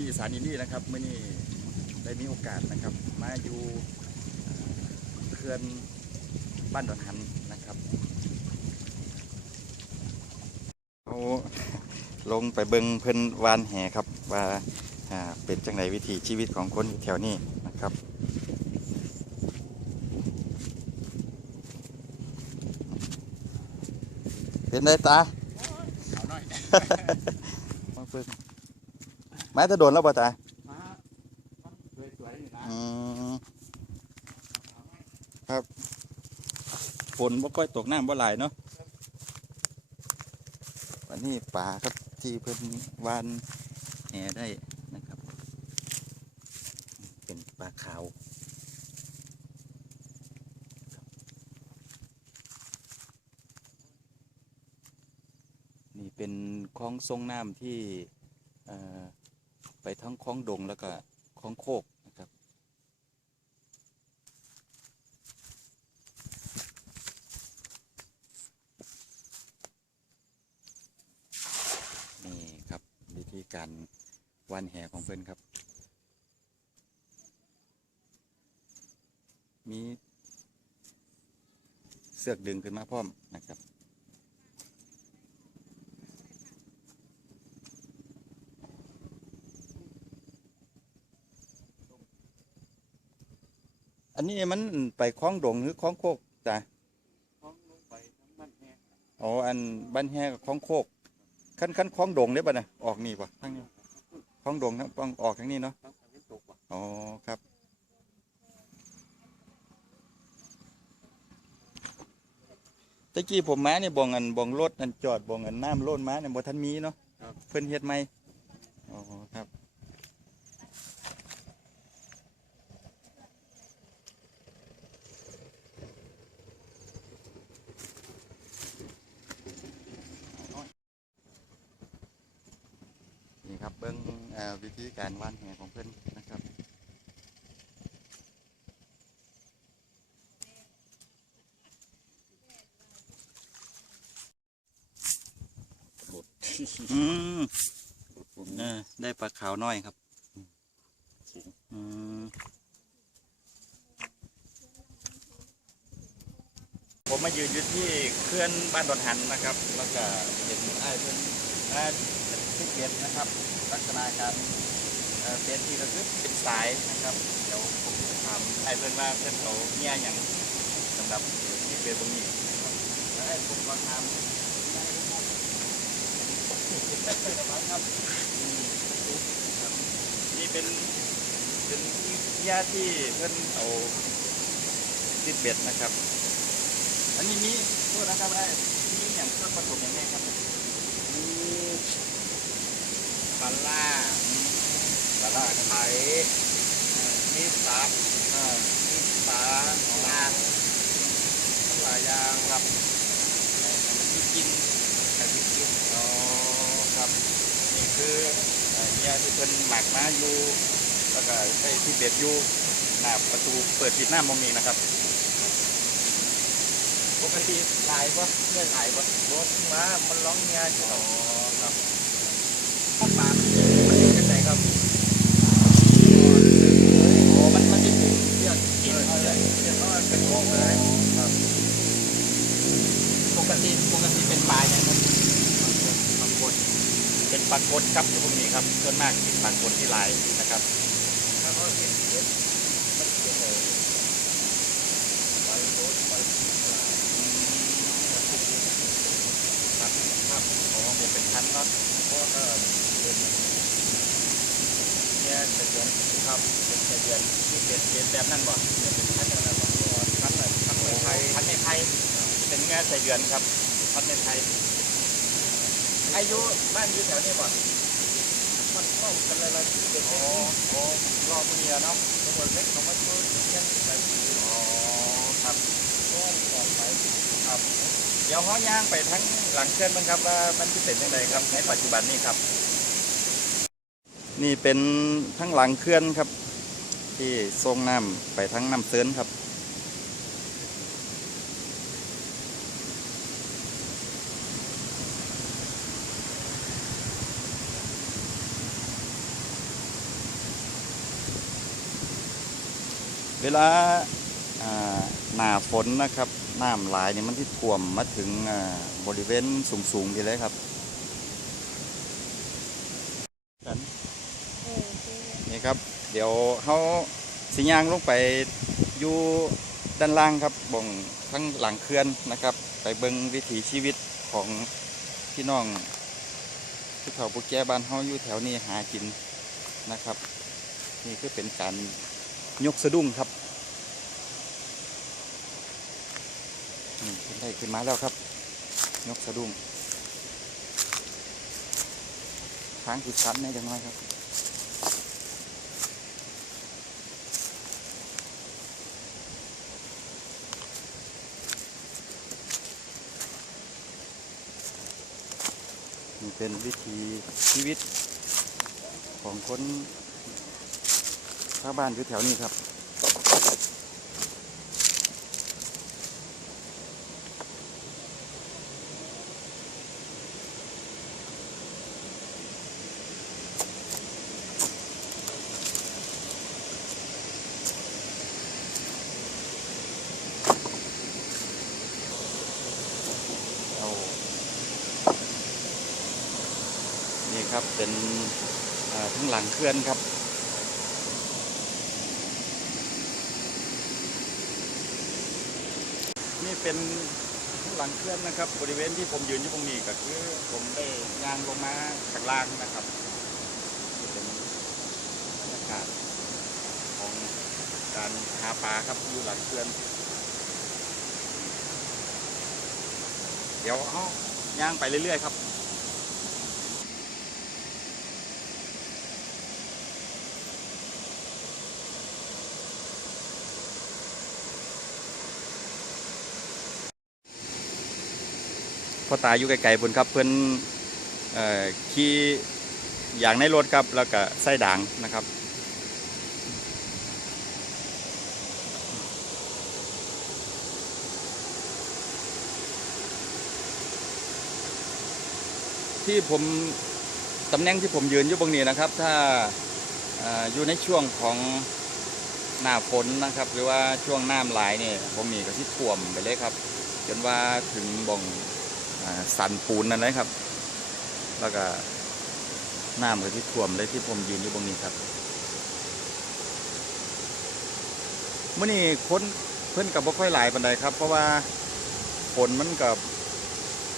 ยอีสานอินดี้นะครับเมื่อนี้ได้มีโอกาสนะครับ มาอยู่เอ่อเขื่อนบ้านดอนหันนะครับเอาลงไปเบิงเพิ่นวานแหครับว่าอ่าเป็นจังไรวิถีชีวิตของคนอยู่แถวนี้นะครับเป็นได้ตา เอาหน่อยมาเพิ่ง มาจะโดนแล้วป่ะตามาสวยๆนี่นะอืมครับฝนบ่ค่อยตกน้ำบ่หลายเนาะวันนี้ป่าครับที่เพิ่นวานแหได้นะครับ เป็นปลาขาวนี่เป็นคลองทรงน้ำที่เอ่อ ไปทั้งคลองดงแล้วก็คลองโคกนะครับ นี่ครับวิธีการว่านแหของเพื่อนครับ มีเสือกดึงขึ้นมาพร้อมนะครับ อันนี้มันไปคล้องดงหรือคล้องโคกจ้ะท้องลงไปทั้งบ้านแห้งอ๋ออันบ้านแฮกับคล้องโคกขั้นขั้นคล้องดงได้ป่ะนะออกนี่ป่ะทางนี้คล้องดงทั้งต้องออกทางนี้เนาะทั้งตะวันตกว่ะอ๋อครับตะกี้ผมมาเนี่ยบ่งอันบ่งรถอันจอดบ่งอันน้ำโล้นมาเนี่ยบ่ทันมีเนาะเพิ่นเฮ็ดใหม่อ๋อครับ นี่ครับเบิ้งเอ่อวิธีการว่านแหของเพิ่นนะครับหมดอืมผมเออได้ปลาขาวน้อยครับสูงอืมผมมายืนอยู่ที่เคลื่อนบ้านดอนหันนะครับ แล้วก็เห็นไอ้ายเพิ่นอ่าที่เก็บนะครับ ลักษณะการเป็นที่ระลึกเป็นสายนะครับ เดี๋ยวผมจะถามไอ้เพิ่อนว่าเพิ่อนเขาเนี่ยอย่างสำหรับที่เป็นตรงนี้นะครับแล้วไอ้ผมก็ถามครับครับนี่เป็นเป็นยาที่เพิ่อนเอาติดเบ็ดนะครับ อันนี้มีโทษนะครับไอ้มีอย่างเครื่องผสมอย่างไรครับมี ปลาล่าปลาร้าไข่มีตับมีปลาลางทั้งหลายอย่างครับไอ้มันมีกินไข่ที่กินอ๋อครับ นี่คือเอ่ยที่เพิ่นหมักมาอยู่ แล้วก็ใช้ที่เบ็ดอยู่หน้าประตูเปิดปิดหน้ามองนี้นะครับปกติหลายปะได้หลายปะรถมามันร้องเงียอยู่ อ๋อครับ ข้าวปลามันเป็นยังไงครับ โอ้มันมันจะถึงเที่ยงกิน เออ เขา เดี๋ เลย วยเดี๋ยวต้องเป็นวงเลย ครับ ปกติปกติเป็นปลาอย่างครับ บางคนเป็ นปลากดครับที่พวกนี้ครับส่วนมากเป็นปลากดที่ลายนะครับถ้าเขาเห็นเห็นมันเป็นเลยปลาโคตรปลาปลาครับครับโอ้เป็นเป็นชั้นเนาะเพราะก็เป็นเนี่ยจะเดือนครับเป็นจะเดือนที่เป็นเป็นแบบนั้นบ่จะเป็นพันอะไรบางตัวพันอะไรพันอะไรไทยพันในไทยเป็นงานใส่เดือนครับพันในไทย อายุบ้านอยู่แถวนี้บ่มันก็กันอะไรเด็กโอ้โอ้รอบเมียเนาะๆตัวเล็กเขามาช่วยเลี้ยงไปอ๋อครับก็ปลอดภัยครับ เดี๋ยวห้อย่างไปทั้งหลังเชิญบ้างครับว่ามันจะเป็นยังไงครับในปัจจุบันนี้ครับ นี่เป็นทั้งหลังเคลื่อนครับ ที่ทรงน้ำไปทั้งน้ำเซินครับ เวลาหน้าฝนนะครับน้ำหลายนี่มันที่ท่วมมาถึงบริเวณสูงๆทีเลยครับนี่ครับ เดี๋ยวเขาสิย่างลงไปอยู่ด้านล่างครับบ่งทั้งหลังเขื่อนนะครับ ไปเบิ่งวิถีชีวิตของพี่น้องผู้เฒ่าผู้แก่บ้านเฮาอยู่แถวนี้หากินนะครับ นี่คือเป็นการ ยกสะดุ้งครับขึ้นได้ขึ้นมาแล้วครับ ยกสะดุ้งค้างคือชั้นแน่จังน้อยครับเป็นวิถีชีวิตของคน ชาบ้านอยู่แถวนี้ครับนี่ครับเป็นทั้งหลังเคลื่อนครับ นี่เป็นหลังเคลื่อนนะครับ บริเวณที่ผมยืนอยู่ตรงนี้ก็คือผมได้ยางลงมาข้างล่างนะครับนี่เป็นบรรยากาศของการหาปลาครับอยู่หลังเคลื่อน เดี๋ยวเอาย่างไปเรื่อยๆครับ พ่อตาอยู่ไกลๆบนครับเพื่อนขี่อย่างในรถครับแล้วก็ไส้ด่างนะครับที่ผมตำแหน่งที่ผมยืนอยู่ตรงนี้นะครับ ถ้าออยู่ในช่วงของหน้าฝนนะครับ หรือว่าช่วงน้ำไหลเนี่ยผมนี่ก็ที่ท่วมไปเลยครับ จนว่าถึงบ่อง สันปูนนั่นเลยครับ แล้วก็น้ำก็ที่ท่วมเลยที่ผมยืนอยู่ตรงนี้ครับเมื่อนี้คนเพิ่อนกับบ่ค่อยหลายปันใดครับ เพราะว่าฝนมันกับ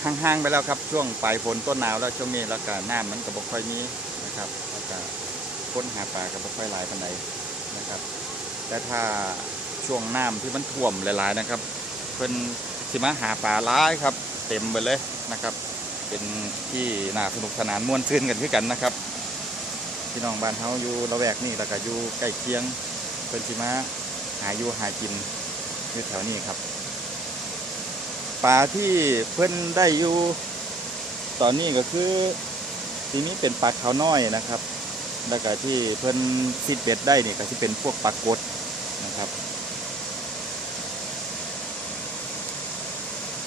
ห่างๆไปแล้วครับ ช่วงปลายฝนต้นหนาวแล้วช่วงนี้แล้วก็น้ำมันก็บ่ค่อยมีนะครับแล้วก็คนหาปลาก็บ่ค่อยหลายปันใดนะครับ แต่ถ้าช่วงน้ำที่มันท่วมหลายๆนะครับ เพิ่อนสิมาหาปลาหลายครับ ต็มไปเลยนะครับ เป็นที่น่าสนุกสนานม่วนซื่นกันคือกันนะครับพี่น้องบ้านเฮาอยู่ละแวกนี้แล้วก็อยู่ใกล้เคียงเพิ่นสิมาหาอยู่หากินอยู่แถวนี้ครับปลาที่เพิ่นได้อยู่ตอนนี้ก็คือทีนี้เป็นปลาขาวน้อยนะครับ แล้วก็ที่เพิ่นซิดเบ็ดได้นี่ก็สิเป็นพวกปลากดนะครับ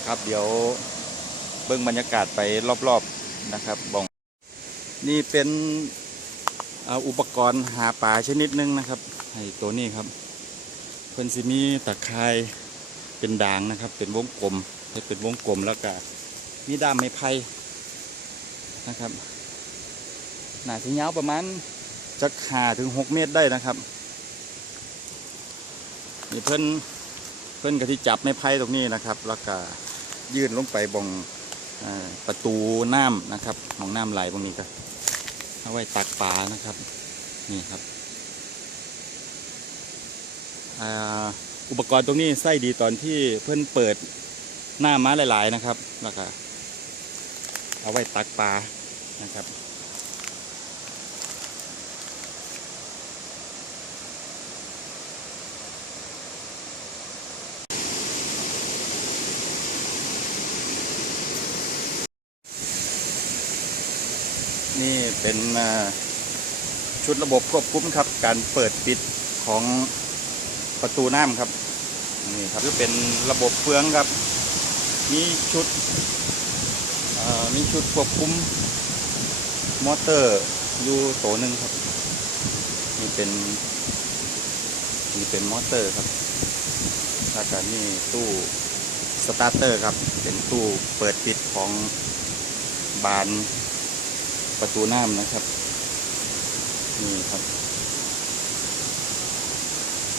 ครับเดี๋ยว เบิ่งบรรยากาศไปรอบๆนะครับบองนี่เป็นอ่าอุปกรณ์หาปลาชนิดหนึงนะครับไอ้ตัวนี้ครับ เพิ่นสิมีตะไคร้เป็นด่างนะครับ เป็นวงกลมให้เป็นวงกลมแล้วก็มีด้ามไม้ไผ่นะครับหนาที่ยาวประมาณจักหาถึงหกเมตรได้นะครับนี่เพิ่นเพิ่นก็ที่จับไม้ไผ่ตรงนี้นะครับ แล้วก็ยื่นลงไปบองอ่า ประตูน้ำนะครับของน้ำไหลตรงนี้ก็เอาไว้ตักปลานะครับ นี่ครับอุปกรณ์ตรงนี้ใส่ดีตอนที่เพื่อนเปิดหน้าม้าหลาย ๆ นะครับแล้วก็เอาไว้ตักปลานะครับ นี่ เป็นชุดระบบควบคุมครับ การเปิดปิดของประตูน้ำครับนี่ครับคือเป็นระบบเฟืองครับ มีชุดมีชุดควบคุมมอเตอร์อยู่โตวหนึ่งครับนี่เป็นนี่เป็นมอเตอร์ครับแล้วก็นี่ตู้สตาร์เตอร์ครับ เป็นตู้เปิดปิดของบาน ประตูน้ำนะครับ นี่ครับ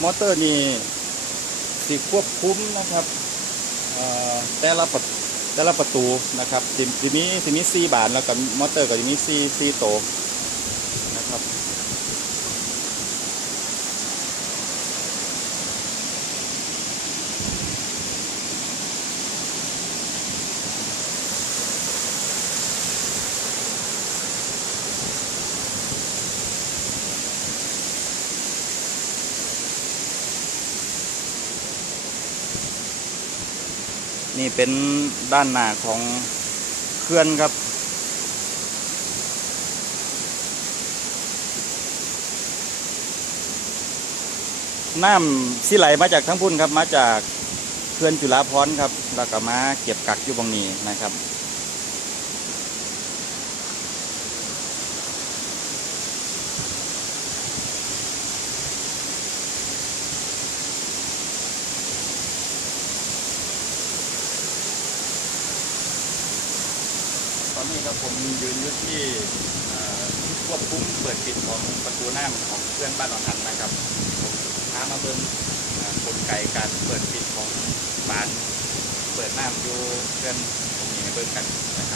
มอเตอร์นี่สิควบคุมนะครับแต่ละประแต่ละประตูนะครับสิสิมีสิมีซีบานแล้วก็มอเตอร์ก็จะมีซีซีโต นี่เป็นด้านหน้าของเคลื่อนครับ น้ำที่ไหลมาจากทั้งพุ่นครับ มาจากเขื่อนจุฬาพรณ์ครับ แล้วก็มาเก็บกักอยู่บางนี้นะครับ ตอนนี้ครับผมยืนอยู่ที่ควบคุมเปิดปิดของประตูน้ำของเพื่อนบ้านหนองหันนะครับผมพามาเบิ้งกลไกการเปิดปิดของบานเปิดน้ำอยู่เพื่อนตรงนี้ให้เบิ้งกันนะครับ